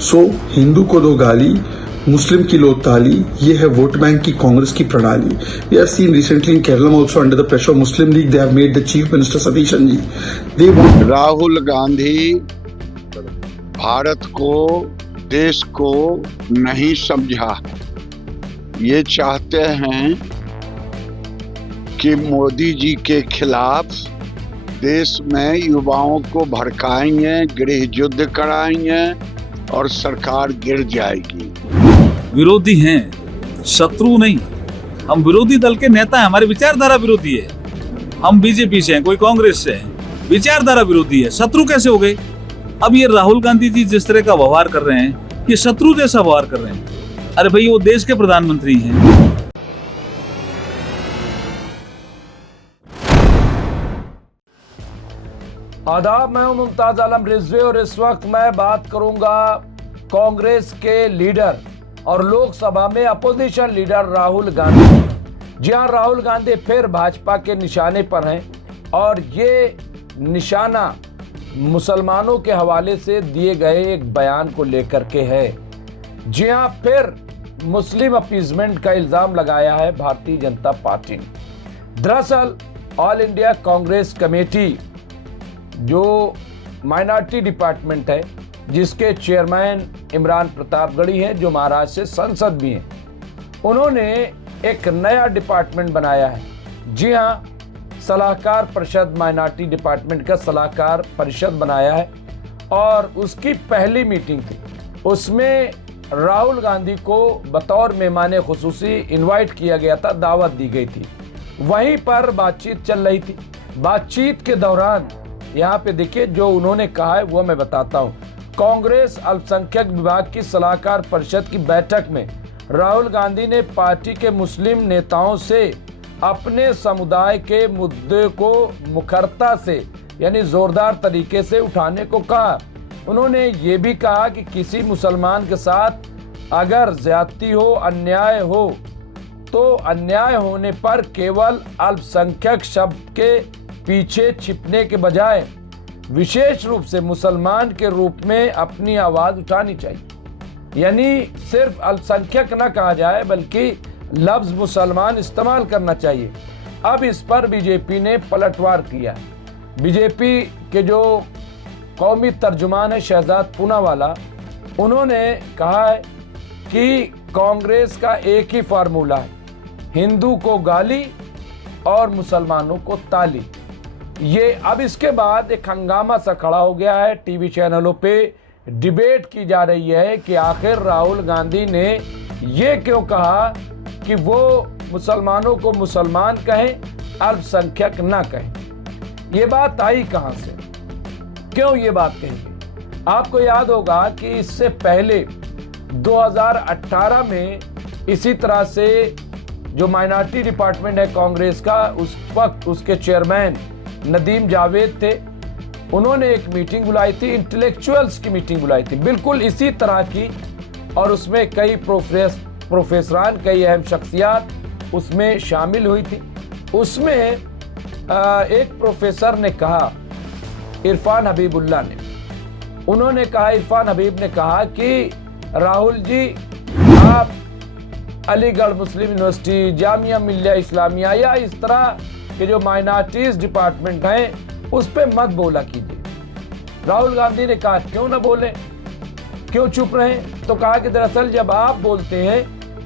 सो हिंदू को दो गाली, Muslim की लो ताली, ये है वोट बैंक की कांग्रेस की प्रणाली। We have seen recently in Kerala also under the pressure of Muslim League, they have made the Chief Minister Satish Anji. They want Rahul Gandhi Bharat को, देश को नहीं समझा। ये चाहते हैं कि मोदी जी के खिलाफ देश में युवाओं को भड़काएंगे, गृह युद्ध कराएंगे और सरकार गिर जाएगी। विरोधी हैं, शत्रु नहीं। हम विरोधी दल के नेता हैं, हमारी विचारधारा विरोधी है। हम बीजेपी से हैं, कोई कांग्रेस से है, विचारधारा विरोधी है। शत्रु कैसे हो गए? अब ये राहुल गांधी जी जिस तरह का व्यवहार कर रहे हैं, ये शत्रु जैसा व्यवहार कर रहे हैं। अरे भाई, वो देश के प्रधानमंत्री हैं। आदाब, मैं हूं मुमताज आलम रिजवी और इस वक्त मैं बात करूंगा कांग्रेस के लीडर और लोकसभा में अपोजिशन लीडर राहुल गांधी। जी हां, राहुल गांधी फिर भाजपा के निशाने पर हैं और ये निशाना मुसलमानों के हवाले से दिए गए एक बयान को लेकर के है। जी हां, फिर मुस्लिम अपीजमेंट का इल्जाम लगाया है भारतीय जनता पार्टी ने। दरअसल ऑल इंडिया कांग्रेस कमेटी जो माइनॉरिटी डिपार्टमेंट है, जिसके चेयरमैन इमरान प्रतापगढ़ी हैं, जो महाराष्ट्र से सांसद भी हैं, उन्होंने एक नया डिपार्टमेंट बनाया है। जी हाँ, सलाहकार परिषद, माइनॉरिटी डिपार्टमेंट का सलाहकार परिषद बनाया है और उसकी पहली मीटिंग थी। उसमें राहुल गांधी को बतौर मेहमान खुसूसी इनवाइट किया गया था, दावत दी गई थी। वहीं पर बातचीत चल रही थी। बातचीत के दौरान यहाँ पे देखिए जो उन्होंने कहा है वो मैं बताता हूँ। कांग्रेस अल्पसंख्यक विभाग की सलाहकार परिषद की बैठक में राहुल गांधी ने पार्टी के मुस्लिम नेताओं से अपने समुदाय के मुद्दे को मुखरता से यानी जोरदार तरीके से उठाने को कहा। उन्होंने ये भी कहा कि किसी मुसलमान के साथ अगर ज्यादती हो, अन्याय हो, तो अन्याय होने पर केवल अल्पसंख्यक शब्द के पीछे छिपने के बजाय विशेष रूप से मुसलमान के रूप में अपनी आवाज उठानी चाहिए। यानी सिर्फ अल्पसंख्यक न कहा जाए बल्कि लफ्ज मुसलमान इस्तेमाल करना चाहिए। अब इस पर बीजेपी ने पलटवार किया। बीजेपी के जो कौमी तर्जुमान है शहजाद पूनावाला, उन्होंने कहा है कि कांग्रेस का एक ही फार्मूला है, हिंदू को गाली और मुसलमानों को ताली। ये अब इसके बाद एक हंगामा सा खड़ा हो गया है। टीवी चैनलों पे डिबेट की जा रही है कि आखिर राहुल गांधी ने ये क्यों कहा कि वो मुसलमानों को मुसलमान कहें, अल्पसंख्यक ना कहें। ये बात आई कहां से, क्यों ये बात कही? आपको याद होगा कि इससे पहले 2018 में इसी तरह से जो माइनॉरिटी डिपार्टमेंट है कांग्रेस का, उस वक्त उसके चेयरमैन नदीम जावेद थे। उन्होंने एक मीटिंग बुलाई थी, इंटेलेक्चुअल्स की मीटिंग बुलाई थी, बिल्कुल इसी तरह की, और उसमें कई प्रोफेसरान, कई अहम शख्सियत उसमें शामिल हुई थी। उसमें एक प्रोफेसर ने कहा, इरफान हबीबुल्लाह ने, उन्होंने कहा, इरफान हबीब ने कहा कि राहुल जी, आप अलीगढ़ मुस्लिम यूनिवर्सिटी, जामिया मिल्लिया इस्लामिया या इस तरह के जो माइनॉरिटीज डिपार्टमेंट हैं उस पे मत बोला कीजिए। राहुल गांधी ने कहा क्यों ना बोले, क्यों चुप रहे? तो कहा कि दरअसल जब आप बोलते हैं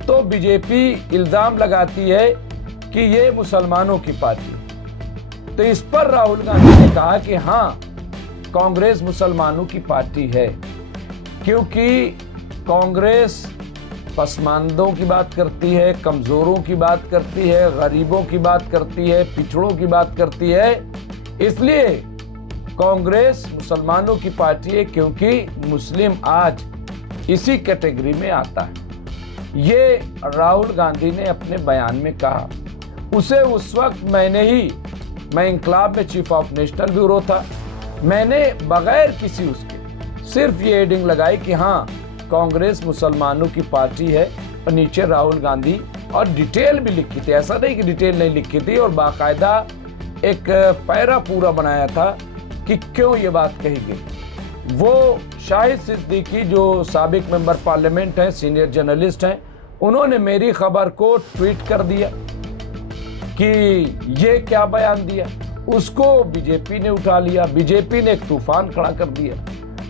तो बीजेपी इल्जाम लगाती है कि ये मुसलमानों की पार्टी है। तो इस पर राहुल गांधी ने कहा कि हाँ, कांग्रेस मुसलमानों की पार्टी है, क्योंकि कांग्रेस पसमानदों की बात करती है, कमजोरों की बात करती है, गरीबों की बात करती है, पिछड़ों की बात करती है। इसलिए कांग्रेस मुसलमानों की पार्टी है, क्योंकि मुस्लिम आज इसी कैटेगरी में आता है। ये राहुल गांधी ने अपने बयान में कहा। उसे उस वक्त मैं इंकलाब में चीफ ऑफ नेशनल ब्यूरो था, मैंने बगैर किसी उसके सिर्फ ये हेडिंग लगाई कि हाँ, कांग्रेस मुसलमानों की पार्टी है, और नीचे राहुल गांधी, और डिटेल भी लिखी थी। ऐसा नहीं कि डिटेल नहीं लिखी थी, और बाकायदा एक पैरा पूरा बनाया था कि क्यों ये बात कही गई। वो शाहिद सिद्दीकी जो साबिक मेंबर पार्लियामेंट हैं, सीनियर जर्नलिस्ट हैं, उन्होंने मेरी खबर को ट्वीट कर दिया कि ये क्या बयान दिया। उसको बीजेपी ने उठा लिया, बीजेपी ने एक तूफान खड़ा कर दिया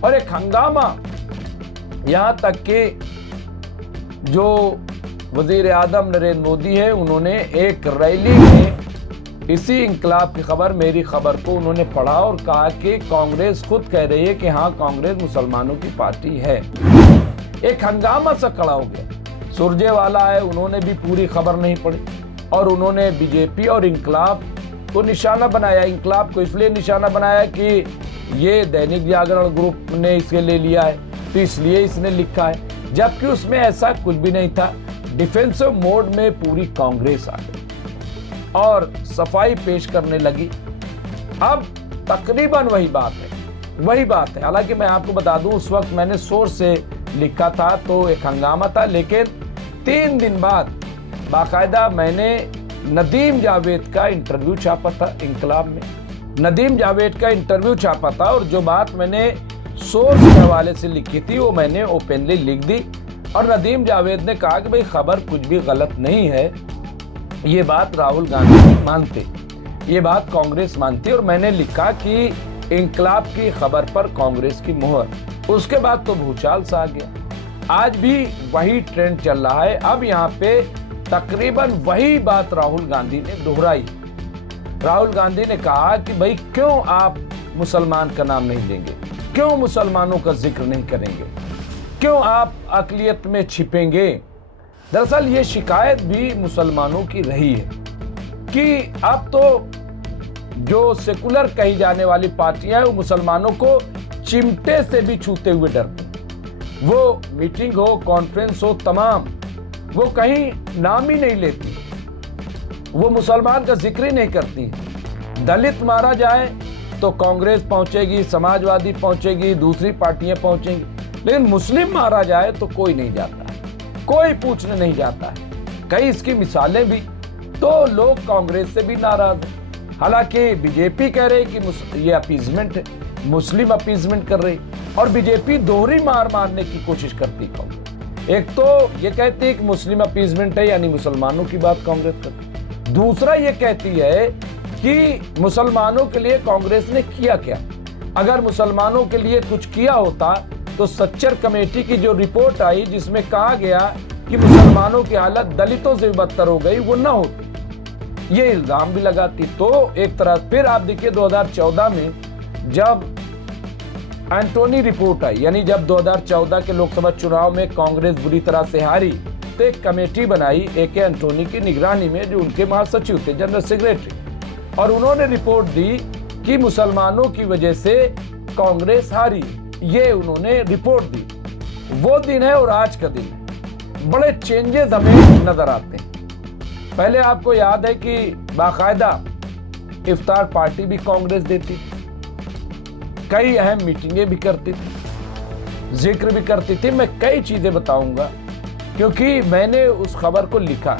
और एक हंगामा, यहां तक कि जो वजीर आजम नरेंद्र मोदी है, उन्होंने एक रैली में इसी इंकलाब की खबर, मेरी खबर को उन्होंने पढ़ा और कहा कि कांग्रेस खुद कह रही है कि हाँ, कांग्रेस मुसलमानों की पार्टी है। एक हंगामा सा खड़ा हो गया। सुरजेवाला है, उन्होंने भी पूरी खबर नहीं पढ़ी और उन्होंने बीजेपी और इंकलाब को निशाना बनाया। इंकलाब को इसलिए निशाना बनाया कि ये दैनिक जागरण ग्रुप ने इसे ले लिया है, तो इसलिए इसने लिखा है, जबकि उसमें ऐसा कुछ भी नहीं था। डिफेंसिव मोड में पूरी कांग्रेस आ गई और सफाई पेश करने लगी। अब तकरीबन वही बात है। हालांकि मैं आपको बता दूं, उस वक्त मैंने सोर्स से लिखा था तो एक हंगामा था, लेकिन 3 दिन बाद बाकायदा मैंने नदीम जावेद का इंटरव्यू छापा था इंकलाब में। नदीम जावेद का इंटरव्यू छापा था और जो बात मैंने सोर्स के हवाले से लिखी थी वो मैंने ओपनली लिख दी और नदीम जावेद ने कहा कि भाई खबर कुछ भी गलत नहीं है, ये बात राहुल गांधी मानते, ये बात कांग्रेस मानती। और मैंने लिखा कि इंकलाब की खबर पर कांग्रेस की मुहर। उसके बाद तो भूचाल सा आ गया। आज भी वही ट्रेंड चल रहा है। अब यहाँ पे तकरीबन वही बात राहुल गांधी ने दोहराई। राहुल गांधी ने कहा कि भाई क्यों आप मुसलमान का नाम नहीं लेंगे, क्यों मुसलमानों का जिक्र नहीं करेंगे, क्यों आप अकलियत में छिपेंगे। दरअसल ये शिकायत भी मुसलमानों की रही है कि अब तो जो सेकुलर कही जाने वाली पार्टियां हैं वो मुसलमानों को चिमटे से भी छूते हुए डरती। वो मीटिंग हो, कॉन्फ्रेंस हो, तमाम वो कहीं नाम ही नहीं लेती, वो मुसलमान का जिक्र ही नहीं करती। दलित मारा जाए तो कांग्रेस पहुंचेगी, समाजवादी पहुंचेगी, दूसरी पार्टियां पहुंचेंगी, लेकिन मुस्लिम मारा जाए तो कोई नहीं जाता, कोई पूछने नहीं जाता है। कई इसकी मिसालें भी। तो लोग कांग्रेस से भी नाराज हैं। हालांकि बीजेपी कह रही कि ये अपीजमेंट है, मुस्लिम अपीजमेंट कर रही, और बीजेपी दोहरी मार मारने की कोशिश करती कांग्रेस। एक तो ये कहती है कि मुस्लिम अपीजमेंट है, यानी मुसलमानों की बात कांग्रेस करती। दूसरा ये कहती है कि मुसलमानों के लिए कांग्रेस ने किया क्या। अगर मुसलमानों के लिए कुछ किया होता तो सच्चर कमेटी की जो रिपोर्ट आई जिसमें कहा गया कि मुसलमानों की हालत दलितों से भी बदतर हो गई, वो ना होती, ये इल्जाम भी लगाती। तो एक तरह फिर आप देखिए 2014 में जब एंटोनी रिपोर्ट आई, यानी जब 2014 के लोकसभा चुनाव में कांग्रेस बुरी तरह से हारी, तो एक कमेटी बनाई AK एंटोनी की निगरानी में, जो उनके महासचिव थे, जनरल सेक्रेटरी, और उन्होंने रिपोर्ट दी कि मुसलमानों की वजह से कांग्रेस हारी। ये उन्होंने रिपोर्ट दी। वो दिन है और आज का दिन है, बड़े चेंजेस हमें नजर आते हैं। पहले आपको याद है कि बाकायदा इफ्तार पार्टी भी कांग्रेस देती थी, कई अहम मीटिंगें भी करती थी, जिक्र भी करती थी। मैं कई चीजें बताऊंगा क्योंकि मैंने उस खबर को लिखा।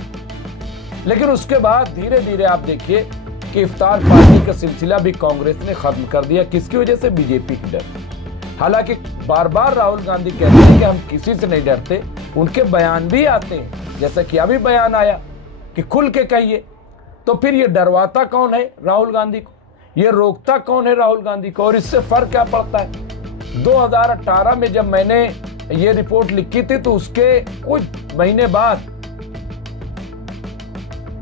लेकिन उसके बाद धीरे धीरे आप देखिए कि इफ्तार पार्टी का सिलसिला भी कांग्रेस ने खत्म कर दिया। किसकी वजह से? बीजेपी की डर। हालांकि बार बार राहुल गांधी कहते हैं कि हम किसी से नहीं डरते, उनके बयान भी आते हैं, जैसा कि अभी बयान आया कि खुल के कहिए। तो फिर ये डरवाता कौन है राहुल गांधी को, ये रोकता कौन है राहुल गांधी को, और इससे फर्क क्या पड़ता है? 2018 में जब मैंने ये रिपोर्ट लिखी थी तो उसके कुछ महीने बाद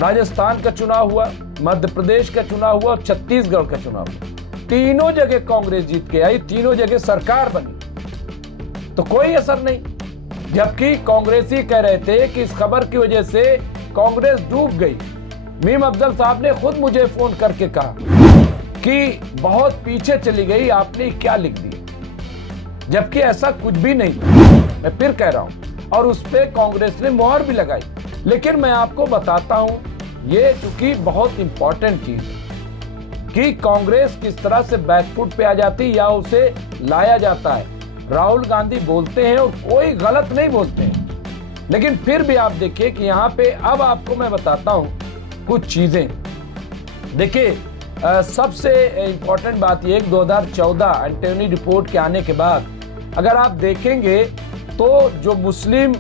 राजस्थान का चुनाव हुआ, मध्य प्रदेश का चुनाव हुआ और छत्तीसगढ़ का चुनाव हुआ। तीनों जगह कांग्रेस जीत के आई, तीनों जगह सरकार बनी, तो कोई असर नहीं। जबकि कांग्रेसी कह रहे थे कि इस खबर की वजह से कांग्रेस डूब गई। मीम अफजल साहब ने खुद मुझे फोन करके कहा कि बहुत पीछे चली गई, आपने क्या लिख दिया, जबकि ऐसा कुछ भी नहीं। मैं फिर कह रहा हूं, और उस पर कांग्रेस ने मोहर भी लगाई। लेकिन मैं आपको बताता हूं, ये चूंकि बहुत इंपॉर्टेंट चीज है कि कांग्रेस किस तरह से बैकफुट पे आ जाती या उसे लाया जाता है। राहुल गांधी बोलते हैं और कोई गलत नहीं बोलते हैं, लेकिन फिर भी आप देखिए कि यहाँ पे अब आपको मैं बताता हूं कुछ चीजें। देखिए सबसे इम्पोर्टेंट बात ये 2014 एंटोनी रिपोर्ट के आने के बाद अगर आप देखेंगे तो जो मुस्लिम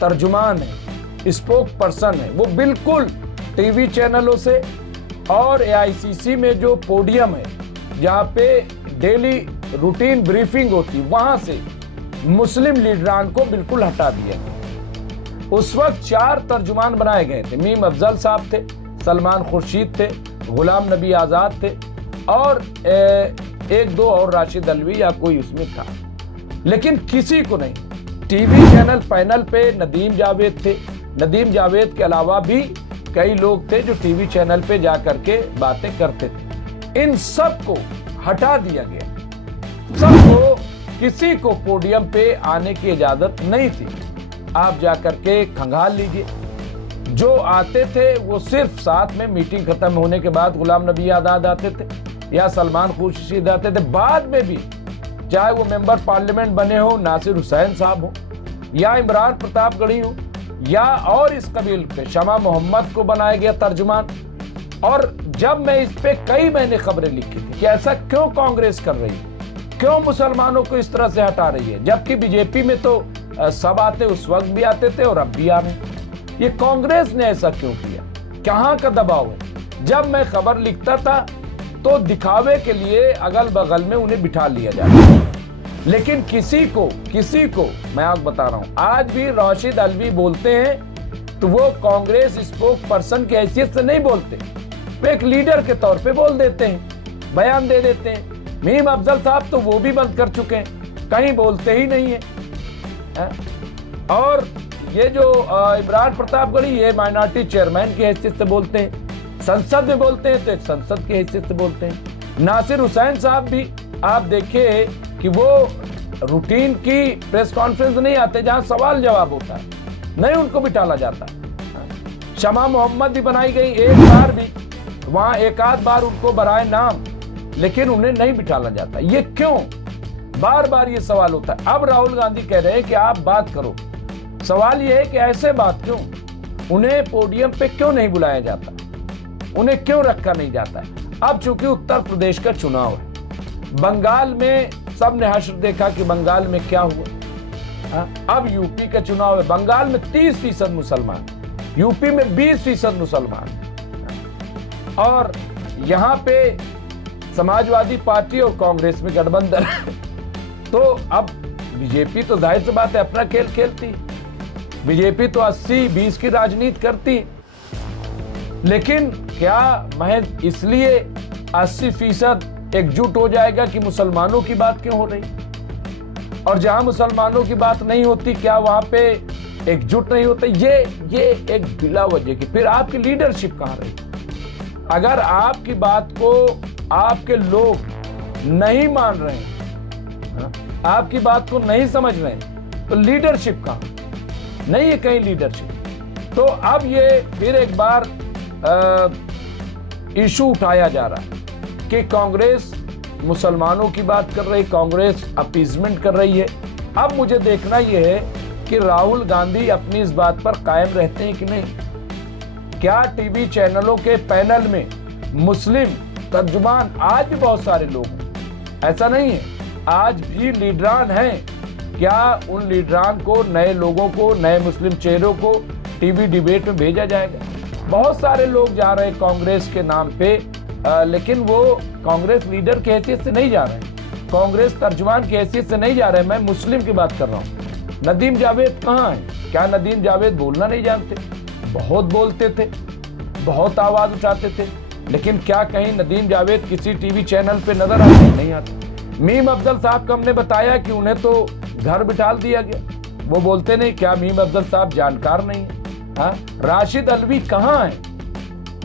तर्जुमान है, स्पोक पर्सन है, वो बिल्कुल टीवी चैनलों से और एआईसीसी में जो पोडियम है जहाँ पे डेली रूटीन ब्रीफिंग होती, वहां से मुस्लिम लीडरान को बिल्कुल हटा दिया गया। उस वक्त 4 तर्जुमान बनाए गए थे। मीम अफजल साहब थे, सलमान खुर्शीद थे, गुलाम नबी आज़ाद थे और 1-2 और राशिद अलवी या कोई उसमें था, लेकिन किसी को नहीं। टीवी चैनल पैनल पे नदीम जावेद थे। नदीम जावेद के अलावा भी कई लोग थे जो टीवी चैनल पे जा करके बातें करते थे। इन सब को हटा दिया गया। सबको, किसी को पोडियम पे आने की इजाजत नहीं थी। आप जाकर के खंगाल लीजिए, जो आते थे वो सिर्फ साथ में मीटिंग खत्म होने के बाद गुलाम नबी आज़ाद आते थे या सलमान खुर्शीद आते थे। बाद में भी चाहे वो मेंबर पार्लियामेंट बने हो, नासिर हुसैन साहब हो या इमरान प्रतापगढ़ी हो या और इस कबील पे शमा मोहम्मद को बनाया गया तर्जुमान। और जब मैं इस पे कई मैंने खबरें लिखी थी कि ऐसा क्यों कांग्रेस कर रही है, क्यों मुसलमानों को इस तरह से हटा रही है, जबकि बीजेपी में तो सब आते, उस वक्त भी आते थे और अब भी आ रहे हैं। ये कांग्रेस ने ऐसा क्यों किया, कहां का दबाव है? जब मैं खबर लिखता था तो दिखावे के लिए अगल बगल में उन्हें बिठा लिया जाता, लेकिन किसी को मैं आपको बता रहा हूं, आज भी राशिद अलवी बोलते हैं तो वो कांग्रेस स्पोक पर्सन की हैसियत से नहीं बोलते, वो एक लीडर के तौर पे बोल देते हैं, बयान दे देते हैं। मीम अफजल साहब तो वो भी बंद कर चुके हैं, कहीं बोलते ही नहीं है। और ये जो इमरान प्रतापगढ़ी, ये माइनॉरिटी चेयरमैन की हैसियत से बोलते हैं, संसद में बोलते हैं तो एक संसद की हैसियत से बोलते हैं। नासिर हुसैन साहब भी आप देखिए कि वो रूटीन की प्रेस कॉन्फ्रेंस नहीं आते जहां सवाल जवाब होता है, नहीं उनको बिठाला जाता। शमा मोहम्मद भी बनाई गई एक बार भी, वहां एक आध बार उनको बराए नाम, लेकिन उन्हें नहीं बिठाला जाता। ये क्यों? बार बार ये सवाल होता है। अब राहुल गांधी कह रहे हैं कि आप बात करो। सवाल ये है कि ऐसे बात क्यों, उन्हें पोडियम पे क्यों नहीं बुलाया जाता, उन्हें क्यों रखा नहीं जाता है? अब चूंकि उत्तर प्रदेश का चुनाव है, बंगाल में सबने हश्र देखा कि बंगाल में क्या हुआ। अब यूपी का चुनाव है, बंगाल में 30% मुसलमान, यूपी में 20% मुसलमान, और यहां पे समाजवादी पार्टी और कांग्रेस में गठबंधन। तो अब बीजेपी तो जाहिर सी बात है अपना खेल खेलती, बीजेपी तो 80-20 की राजनीति करती, लेकिन क्या महज इसलिए 80% एकजुट हो जाएगा कि मुसलमानों की बात क्यों हो रही, और जहां मुसलमानों की बात नहीं होती क्या वहां पे एकजुट नहीं होते? ये एक बिला वजह की। फिर आपकी लीडरशिप कहां रही? अगर आपकी बात को आपके लोग नहीं मान रहे हैं, आपकी बात को नहीं समझ रहे हैं, तो लीडरशिप कहां? नहीं है कहीं लीडरशिप। तो अब ये फिर एक बार इशू उठाया जा रहा है कि कांग्रेस मुसलमानों की बात कर रही, कांग्रेस अपीजमेंट कर रही है। अब मुझे देखना यह है कि राहुल गांधी अपनी इस बात पर कायम रहते हैं कि नहीं। क्या टीवी चैनलों के पैनल में मुस्लिम तर्जुमान आज भी बहुत सारे लोग हैं, ऐसा नहीं है, आज भी लीडरान हैं। क्या उन लीडरान को, नए लोगों को, नए मुस्लिम चेहरों को टीवी डिबेट में भेजा जाएगा? बहुत सारे लोग जा रहे हैं कांग्रेस के नाम पे, लेकिन वो कांग्रेस लीडर की हैसियत से नहीं जा रहे हैं, कांग्रेस तर्जुमान की हैसियत से नहीं जा रहे हैं। मैं मुस्लिम की बात कर रहा हूँ। नदीम जावेद कहाँ है? क्या नदीम जावेद बोलना नहीं जानते? बहुत बोलते थे, बहुत आवाज उठाते थे, लेकिन क्या कहीं नदीम जावेद किसी टीवी चैनल पे नजर आते? नहीं आते। मीम अफजल साहब को हमने बताया कि उन्हें तो घर बिठाल दिया गया, वो बोलते नहीं। क्या मीम अफजल साहब जानकार नहीं है? राशिद अलवी कहाँ है,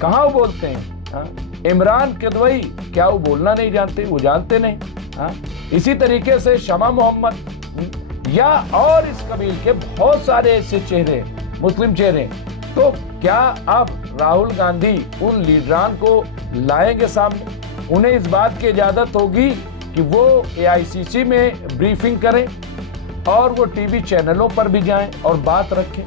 कहाँ वो बोलते हैं? इमरान किदवई, क्या वो बोलना नहीं जानते? वो जानते नहीं। इसी तरीके से शमा मोहम्मद या और इस कबील के बहुत सारे ऐसे चेहरे, मुस्लिम चेहरे। तो क्या अब राहुल गांधी उन लीडरान को लाएंगे सामने? उन्हें इस बात की इजाजत होगी कि वो एआईसीसी में ब्रीफिंग करें और वो टीवी चैनलों पर भी जाएं और बात रखें?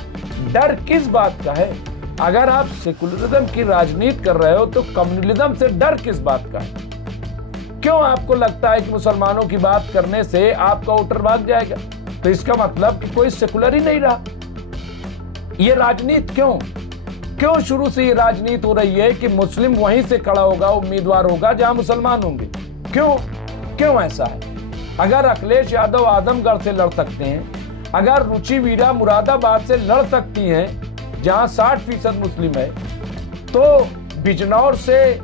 डर किस बात का है? अगर आप सेकुलरिज्म की राजनीति कर रहे हो तो कम्युनलिज्म से डर किस बात का है? क्यों आपको लगता है कि मुसलमानों की बात करने से आपका वोटर भाग जाएगा? तो इसका मतलब कि कोई सेकुलर ही नहीं रहा। ये राजनीति क्यों शुरू से ये राजनीति हो रही है कि मुस्लिम वहीं से खड़ा होगा, उम्मीदवार होगा जहां मुसलमान होंगे? क्यों ऐसा है? अगर अखिलेश यादव आजमगढ़ से लड़ सकते हैं, अगर रुचि वीरा मुरादाबाद से लड़ सकती हैं जहां 60% मुस्लिम है, तो बिजनौर से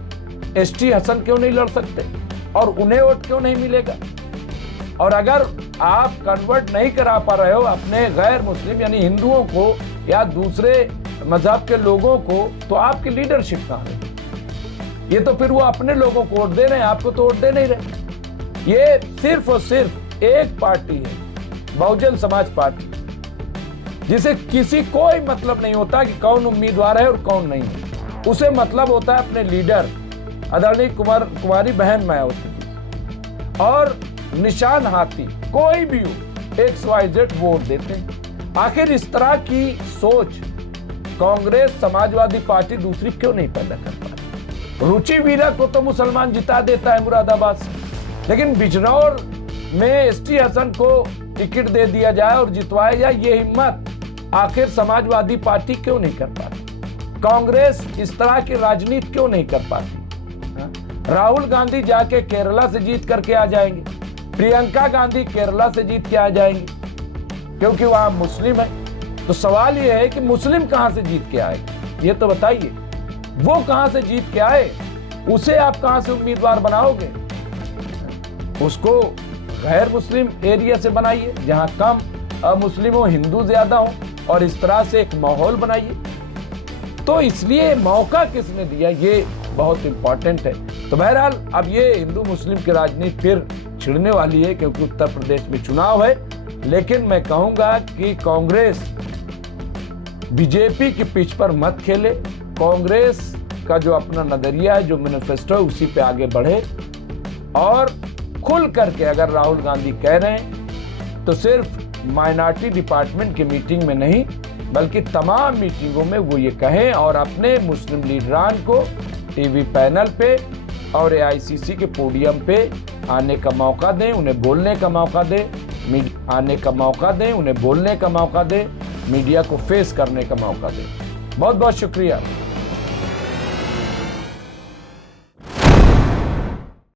एसटी हसन क्यों नहीं लड़ सकते और उन्हें वोट क्यों नहीं मिलेगा? और अगर आप कन्वर्ट नहीं करा पा रहे हो अपने गैर मुस्लिम यानी हिंदुओं को या दूसरे मजहब के लोगों को, तो आपकी लीडरशिप कहां है? ये तो फिर वो अपने लोगों को वोट दे रहे हैं, आपको तो वोट दे नहीं रहे। ये सिर्फ और सिर्फ एक पार्टी है, बहुजन समाज पार्टी, जिसे किसी कोई मतलब नहीं होता कि कौन उम्मीदवार है और कौन नहीं है। उसे मतलब होता है अपने लीडर आदरणीय कुमारी बहन मायावती और निशान हाथी कोई भी हो, XYZ वोट देते हैं। आखिर इस तरह की सोच कांग्रेस समाजवादी पार्टी दूसरी क्यों नहीं पैदा कर पाती? रुचि वीरा को तो मुसलमान जिता देता है मुरादाबाद से, लेकिन बिजनौर में एसटी हसन को टिकट दे दिया जाए और जितवाया जाए, ये हिम्मत आखिर समाजवादी पार्टी क्यों नहीं कर पाती? कांग्रेस इस तरह की राजनीति क्यों नहीं कर पाती? राहुल गांधी जाके केरला से जीत करके आ जाएंगे, प्रियंका गांधी केरला से जीत के आ जाएंगे क्योंकि वहां मुस्लिम है। तो सवाल यह है कि मुस्लिम कहां से जीत के आए, ये तो बताइए। वो कहां से जीत के आए, उसे आप कहां से उम्मीदवार बनाओगे? उसको गैर मुस्लिम एरिया से बनाइए जहां कम अमुस्लिम हो, हिंदू ज्यादा हो, और इस तरह से एक माहौल बनाइए। तो इसलिए मौका किसने दिया, ये बहुत इंपॉर्टेंट है। तो बहरहाल अब ये हिंदू मुस्लिम की राजनीति फिर छिड़ने वाली है क्योंकि उत्तर प्रदेश में चुनाव है। लेकिन मैं कहूंगा कि कांग्रेस बीजेपी की पिच पर मत खेले। कांग्रेस का जो अपना नजरिया है, जो मैनिफेस्टो है, उसी पे आगे बढ़े और खुल करके, अगर राहुल गांधी कह रहे हैं तो सिर्फ माइनॉरिटी डिपार्टमेंट की मीटिंग में नहीं बल्कि तमाम मीटिंगों में वो ये कहें और अपने मुस्लिम लीडरान को टीवी पैनल पे और AICC के पोडियम पे आने का मौका दें, उन्हें बोलने का मौका दें, उन्हें बोलने का मौका दें, मीडिया को फेस करने का मौका दें। बहुत बहुत शुक्रिया।